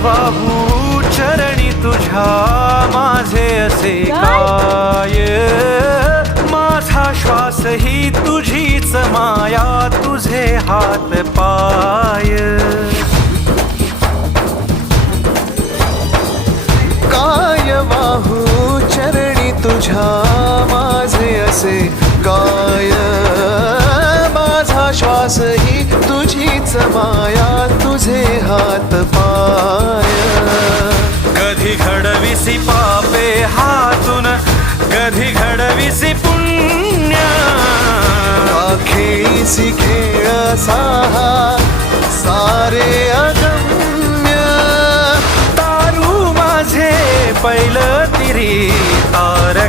वाहू चरणी तुझ्या माझे असे काय, माझा श्वास ही तुझीच माया, तुझे हात पाय. काय वाहू चरणी तुझ्या माझे असे काय, माझा श्वास ही तुझीच माया, तुझे हात पाय. कधी घडविसी पापे हातून, कधी घडविसी पुण्य, खेळीसी खेळ साहा सारे अगम्य. तारू माझे पैल तिरी तार